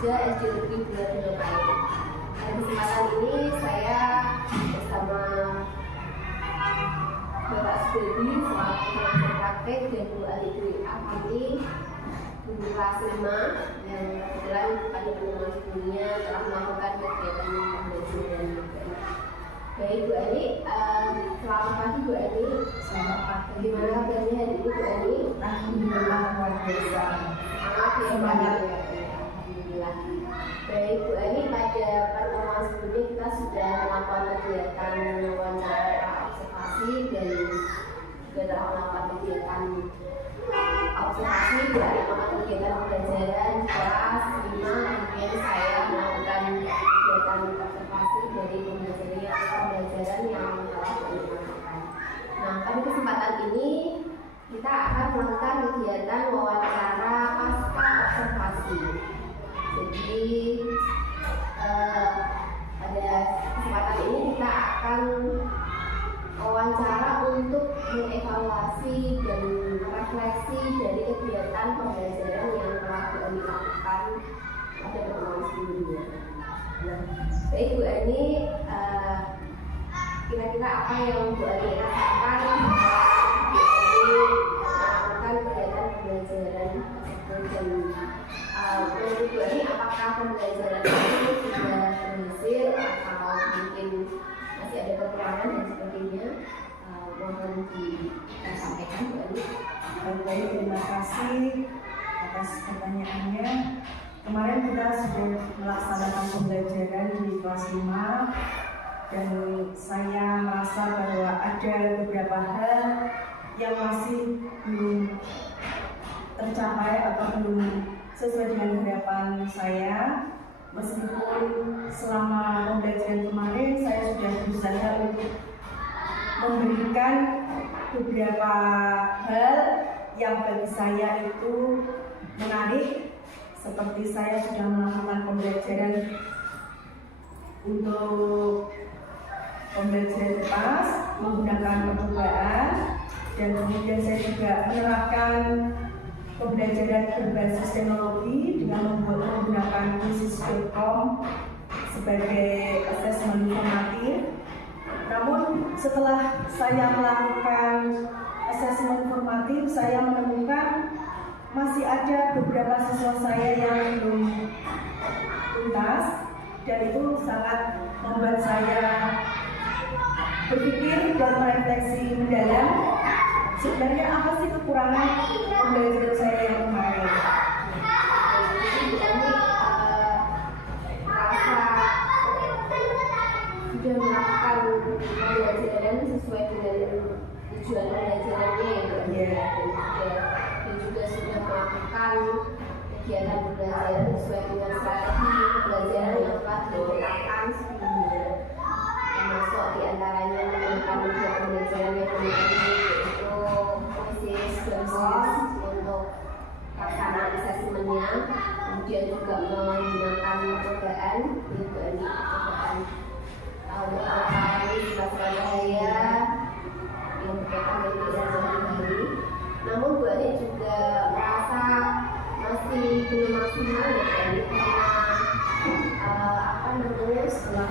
3 SD Negeri 2 Payung. Pada kesempatan ini saya bersama Bapak Subedi selaku pengajar praktek dan Bu Ali Dwi Afandi, guru kelas 5 yang kebetulan pada pertemuan sebelumnya telah melakukan kegiatan pembelajaran. Baik Bu Ali, selamat pagi Bu Ali. Selamat pagi. Bagaimana kabarnya hari ini Bu Ali? Alhamdulillah luar biasa. Semangat ya. Alhamdulillah. Baik Bu Ali, pada pertemuan sebelumnya kita sudah melakukan kegiatan wawancara observasi dan juga telah melakukan kegiatan observasi dari kegiatan pembelajaran kelas 5. Kemudian saya melakukan kegiatan observasi dari pembelajaran yang telah dilakukan. Nah, pada kesempatan ini kita akan melakukan kegiatan wawancara pasca observasi. Jadi pada kesempatan ini kita akan wawancara untuk mengevaluasi dan refleksi dari kegiatan pembelajaran yang telah dilakukan pada pertemuan sebelumnya. Baik Bu Ani, kira-kira apa yang Bu Ani rasakan melakukan kegiatan pembelajaran tersebut, dan menurut Bu Ani apakah pembelajaran itu sudah berhasil atau mungkin masih ada kekurangan dan sebagainya? Mohon disampaikan Bu Ani. Baik, terima kasih atas pertanyaannya. Kemarin kita sudah melaksanakan pembelajaran di kelas 5 dan saya merasa bahwa ada beberapa hal yang masih belum tercapai atau belum sesuai dengan harapan saya. Meskipun selama pembelajaran kemarin saya sudah berusaha untuk memberikan beberapa hal yang bagi saya itu menarik, seperti saya sudah melakukan pembelajaran untuk pembelajaran lepas menggunakan percobaan, dan kemudian saya juga menerapkan pembelajaran berbasis teknologi dengan menggunakan Quizzes.com sebagai asesmen informatif. Namun setelah saya melakukan asesmen informatif, saya menemukan masih ada beberapa siswa saya yang belum tuntas, dan itu sangat membuat saya berpikir dan merefleksi mendalam sebenarnya apa sih kekurangan pembelajaran saya yang kemarin. Sudah melakukan pembelajaran sesuai dengan tujuan pembelajarannya ya, dan juga sudah melakukan kegiatan pembelajaran sesuai dengan strategi pembelajaran yang telah ditetapkan sebelumnya, termasuk diantaranya menggunakan media pembelajaran yang yaitu Quizzes untuk pelaksanaan asesmennya, kemudian juga menggunakan percobaan untuk mengetahui sifat bahaya yang berkaitan dengan pembelajaran ini. Namun Bu Ani juga merasa masih belum maksimal ya Bu Ani, karena setelah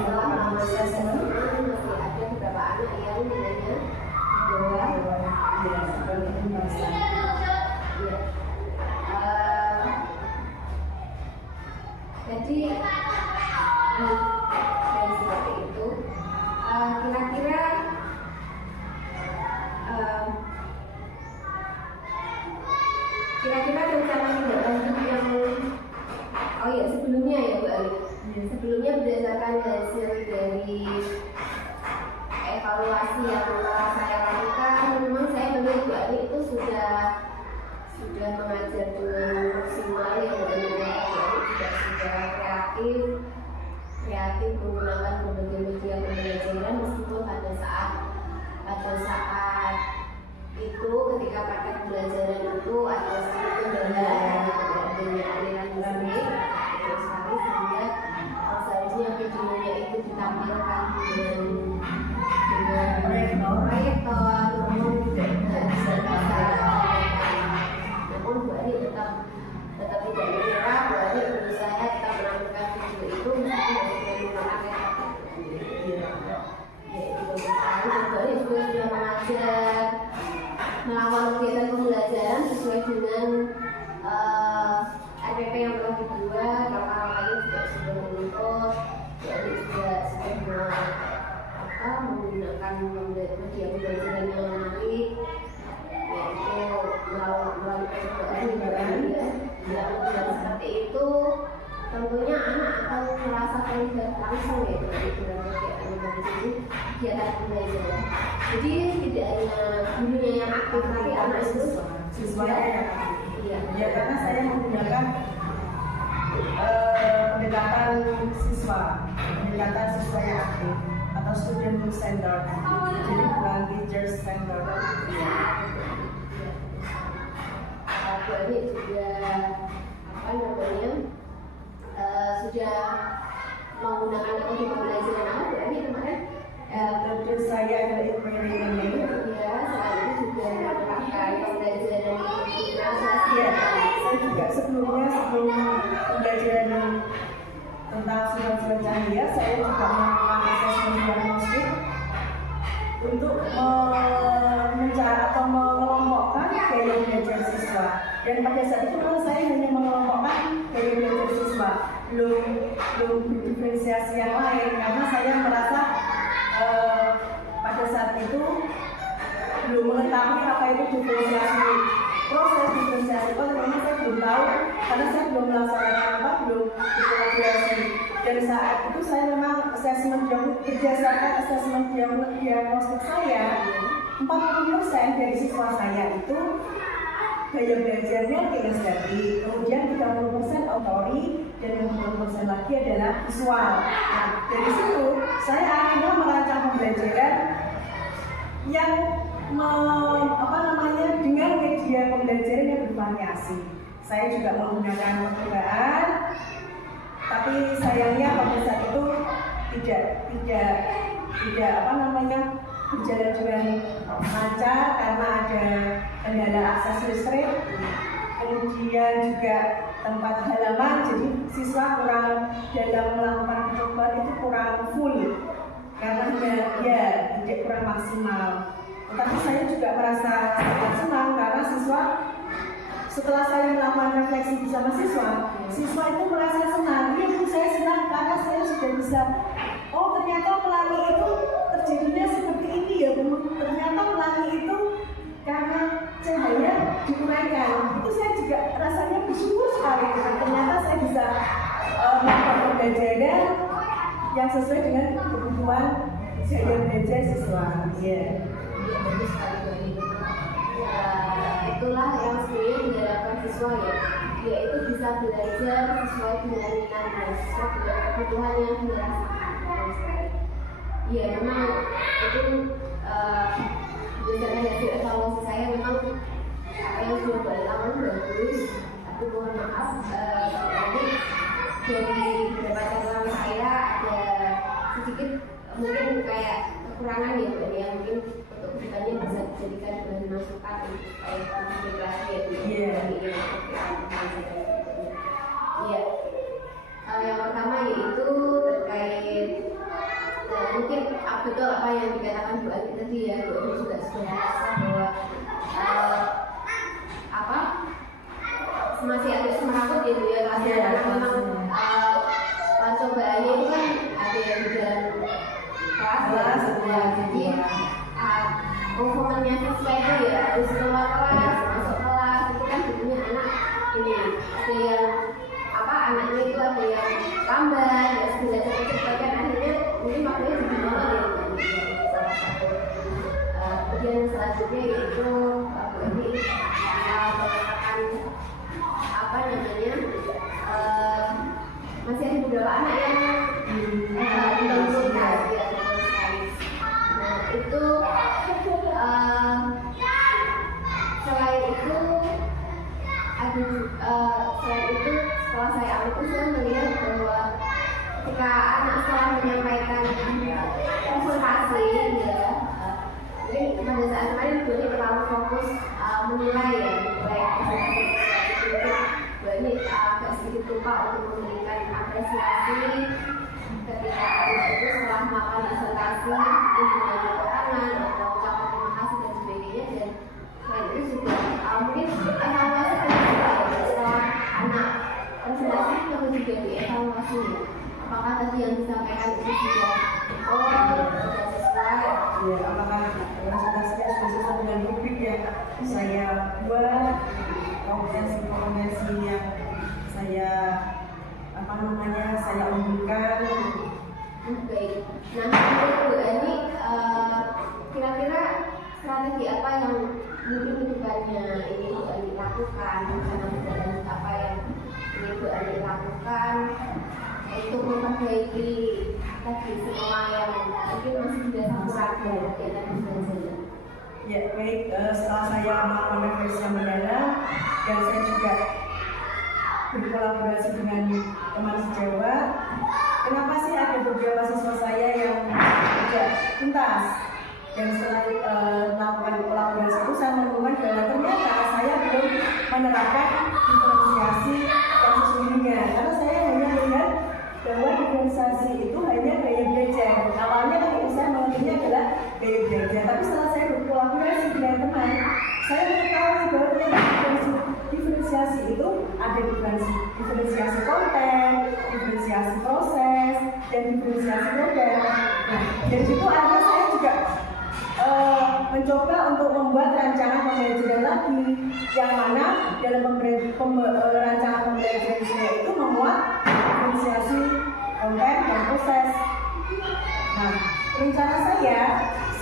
melakukan asesmen masih ada beberapa anak yang nilainya di bawah jadi seperti itu. Kira-kira rencana tindak lanjut yang sebelumnya ya Bu Ali. Sebelumnya berdasarkan hasil dari evaluasi yang telah saya lakukan, memang saya melihat Bu Ali itu sudah mengajar dengan maksimal ya, dan juga sudah kreatif merasa terlibat langsung ya dalam kegiatan dari kegiatan pembelajaran. Jadi tidak hanya gurunya yang aktif, tapi anak itu siswanya yang aktif. Iya. Ya karena saya menggunakan pendekatan siswa yang aktif atau student centered, jadi bukan teacher centered. Jadi juga sudah menggunakan metode pembelajaran apa berarti kemarin? Metode saya adalah inquiry learning. Ya, selain itu juga menerapkan pembelajaran integrasi. Ya, saya juga sebelum pembelajaran tentang surat-surat cahaya, saya juga melakukan asesmen diagnostik untuk mencari atau mengelompokkan gaya belajar siswa. Dan pada saat itu saya hanya mengelompokkan gaya belajar siswa, belum diferensiasi yang lain, karena saya merasa pada saat itu belum mengetahui apa itu diferensiasi, proses diferensiasi karena saya belum tahu, karena saya belum melaksanakan belum dikolaborasi. Dan saat itu saya memang berdasarkan asesmen diagnostik saya, 40% dari siswa saya itu gaya belajarnya kinestetik, kemudian 30% autori, dan 20% lagi adalah visual. Nah, dari situ saya akhirnya merancang pembelajaran yang dengan media pembelajaran yang bervariasi. Saya juga menggunakan percobaan, tapi sayangnya pada saat itu tidak berjalan dengan lancar karena ada kendala akses listrik, kemudian juga tempat halaman, jadi siswa kurang dalam melakukan percobaan itu kurang full karena tidak kurang maksimal. Tetapi saya juga merasa sangat senang karena siswa, setelah saya melakukan refleksi bersama siswa itu merasa senang. Iya, saya senang karena saya sudah bisa, oh ternyata pelangi itu terjadinya seperti ini ya Bu. Ternyata pelangi itu karena cahaya diuraikan. Itu saya juga rasanya bersyukur sekali. Ternyata saya bisa melakukan pembelajaran yang sesuai dengan kebutuhan gaya belajar siswa. Yeah. Bagus sekali. Itulah yang sebenarnya diharapkan siswa ya, yaitu bisa belajar sesuai dengan minat dan sesuai dengan kebutuhan yang dirasakan. Iya, memang itu berdasarkan hasil evaluasi saya memang apa yang sudah dilakukan bagus, tapi mohon maaf dari beberapa catatan saya ada sedikit mungkin kayak kekurangan ya Mbak, yang mungkin untuk kedepannya bisa dijadikan bahan masukan supaya integrasi ya. Iya. Yang pertama yaitu terkait mungkin betul apa yang dikatakan Bu Andi tadi ya, Bu Andi juga sudah merasa bahwa masih agak semerawut gitu ya, karena memang percobaannya itu kan ada yang di dalam kelas ya, jadi performanya siswa itu ya harus keluar kelas, masuk kelas, itu kan jadinya anak ini ada yang anaknya itu ada yang lambat, ya belajar cepat kan akhirnya ini maknanya jadi banget ya. Kemudian selanjutnya yaitu ini masih ada beberapa anak yang itu selain itu setelah saya ambil itu saya melihat bahwa ketika anak setelah menyampaikan presentasi ya, mungkin pada saat kemarin Doni terlalu fokus menilai presentasi itu ini agak sedikit lupa untuk memberikan apresiasi ketika anak itu setelah melakukan presentasi itu dengan tangan atau ucapan terima kasih dan sebagainya, dan itu juga mungkin evaluasi setelah anak presentasi perlu juga dievaluasi apakah tadi yang disampaikan itu sudah sesuai ya, apakah presentasinya sudah sesuai dengan rubrik yang saya buat, kompetensi yang saya saya umumkan. Baik. Nah, menurut Bu Ani, kira-kira strategi apa yang mungkin kedepannya ini Bu Ani lakukan, dan apa yang ini Bu Ani lakukan untuk memperbaiki tadi semua yang mungkin masih tidak sempurna di dalam belajar? Ya, baik. Setelah saya melakukan refleksi yang mendalam dan saya juga berkolaborasi dengan teman sejawat, kenapa sih ada beberapa siswa saya yang tidak tuntas? Dan setelah melakukan kolaborasi itu saya menemukan bahwa ternyata saya belum menerapkan diferensiasi yang sesungguhnya, karena saya hanya melihat bahwa diferensiasi itu hanya gaya belajar. Awalnya ketika saya mengertinya adalah gaya belajar, tapi setelah saya berkolaborasi dengan teman, saya mengetahui bahwa diferensiasi itu ada diferensiasi konten, diferensiasi proses, dan diferensiasi program. Nah, dari situ akhirnya saya juga mencoba untuk membuat rancangan pembelajaran lagi, yang mana dalam rancangan pembelajaran saya itu memuat diferensiasi konten dan proses. Nah, rencana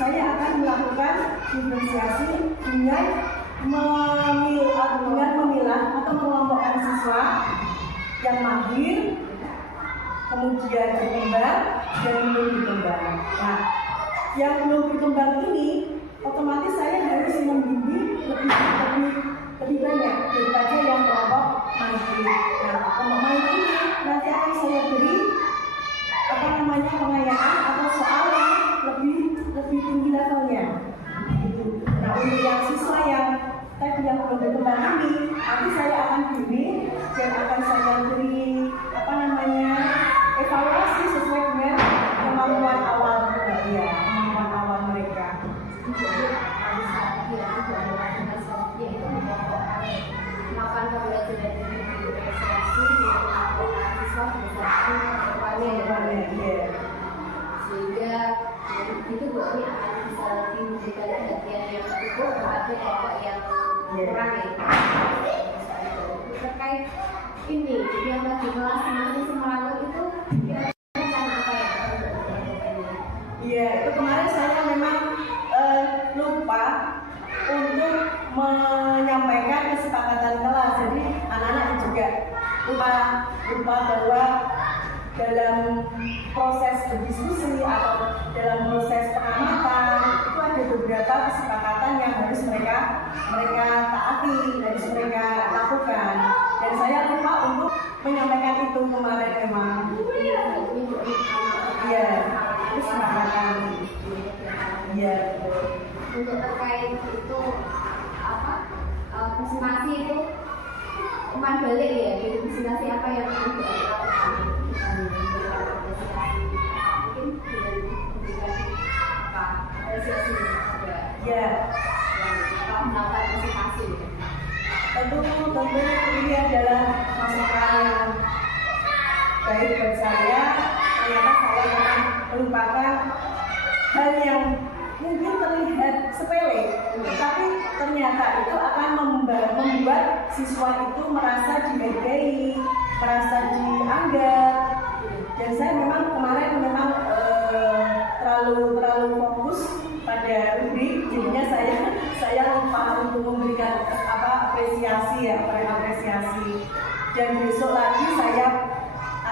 saya akan melakukan diferensiasi dengan memilah atau mengelompokkan siswa yang mahir, kemudian berkembang, dan belum berkembang. Nah, yang belum berkembang ini otomatis saya harus membimbing lebih banyak daripada yang kelompok mahir. Nah, kelompok mahir ini nanti akan saya beri pengayaan atau soal yang lebih tinggi levelnya. Nah, untuk yang siswa yang tadi yang belum berkembang ini, nanti saya akan bimbing dan akan saya beri evaluasi sesuai dengan kemampuan awal mereka. Melakukan pembelajaran diferensiasi sehingga itu Bu Ani akan bisa lebih memberikan perhatian yang cukup kepada kelompok yang kurang ya. Terkait ini, yang tadi kelas masih Semarang itu kira-kira apa ya? Iya, itu kemarin saya memang lupa untuk menyampaikan kesepakatan kelas. Jadi anak-anak juga lupa bahwa dalam proses berdiskusi atau dalam proses pengamatan itu ada beberapa kesepakatan yang harus mereka taati, harus mereka lakukan. Dan saya lupa untuk menyampaikan itu kemarin memang. Iya, kesepakatan. Iya. Untuk terkait itu presentasi itu umpan balik ya, jadi presentasi apa yang perlu dilakukan? Mungkin dengan memberikan apresiasi kepada yang melakukan presentasi. Tentu ini adalah masukan yang baik buat saya. Ternyata saya akan melupakan hal yang mungkin terlihat sepele, tetapi ternyata itu akan membuat siswa itu merasa dihargai, merasa dianggap. Dan saya memang kemarin terlalu fokus pada rubrik, jadinya saya lupa untuk memberikan apresiasi. Dan besok lagi saya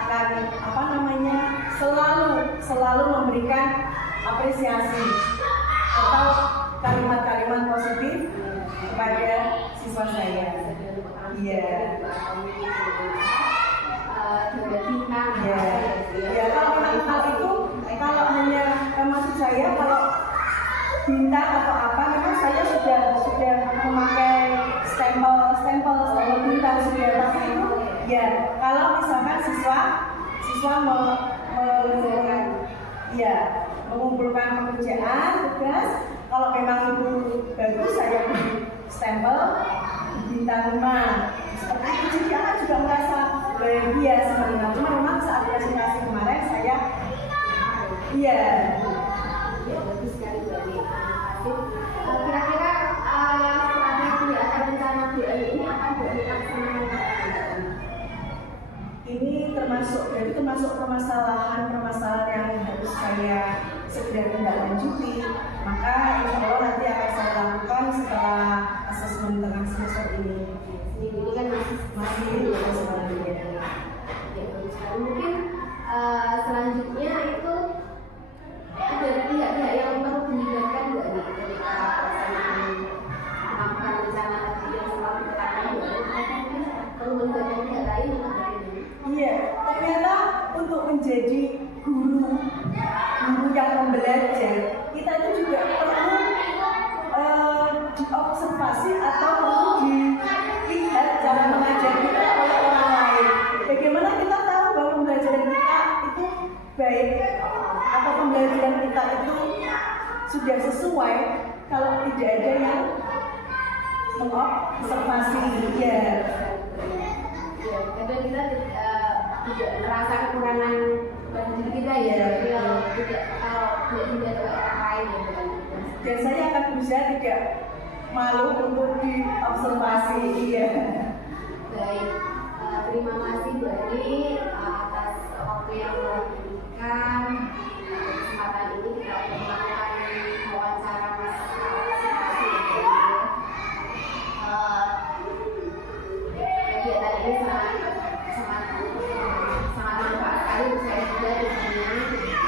akan selalu memberikan apresiasi atau kalimat-kalimat positif kepada siswa saya. Iya. Ya, kalau memang hal itu, kalau hanya maksud saya kalau bintang atau apa, memang saya sudah memakai stempel bintang sudah. Tapi itu ya, kalau misalkan siswa mengumpulkan pekerjaan, tugas, kalau memang itu bagus saya beri stempel bintang 5 seperti itu. Jadi anak juga merasa bahagia sebenarnya. Cuma memang saat presentasi kemarin saya bagus sekali dari kira-kira strategi atau rencana Bu Ani ini akan dilaksanakan ini termasuk permasalahan yang harus saya segera tindak lanjuti. Maka insya Allah nanti akan saya lakukan setelah asesmen tengah semester ini. Ini kan masih selanjutnya. Mungkin selanjutnya itu dari pihak-pihak yang perlu dilibatkan nggak nih ketika melakukan rencana yang selalu ditetapkan perlu melibatkan pihak lain untuk ini. Iya, ternyata untuk menjadi guru yang membelajar, kita itu juga perlu diobservasi atau perlu dilihat cara mengajar kita oleh orang lain. Bagaimana kita tahu bahwa pembelajaran kita itu baik atau pembelajaran kita itu sudah sesuai kalau tidak ada yang mengobservasi. Ya. Kadang kita tidak merasa kekurangan pada diri kita ya, kalau tidak dilihat oleh orang lain ya. Dan saya akan berusaha tidak malu untuk diobservasi. Iya. Baik, terima kasih Bu Ani atas waktu yang diberikan. Kesempatan ini kita melakukan wawancara kegiatan ini sangat manfaat sekali untuk saya juga tentunya.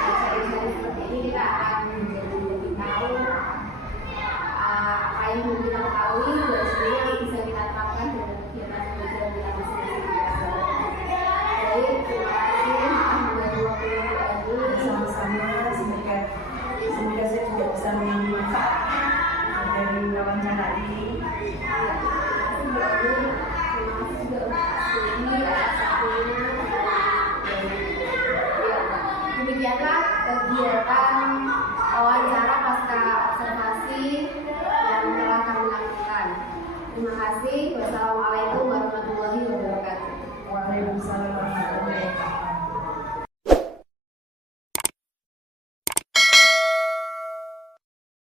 Cari-cari seperti ini kita akan menjadi lebih tahu apa yang belum kita ketahui dan sebenarnya yang bisa kita terapkan dalam kegiatan pembelajaran kita masing-masing. Baik, terima kasih mengganggu waktu ini. Sama-sama, semoga saya juga bisa mengambil manfaat dari wawancara ini. Terima kasih juga untuk atas waktunya. Demikianlah kegiatan wawancara pasca observasi yang telah kami lakukan. Terima kasih. Wassalamualaikum warahmatullahi wabarakatuh. Waalaikumsalam warahmatullahi wabarakatuh.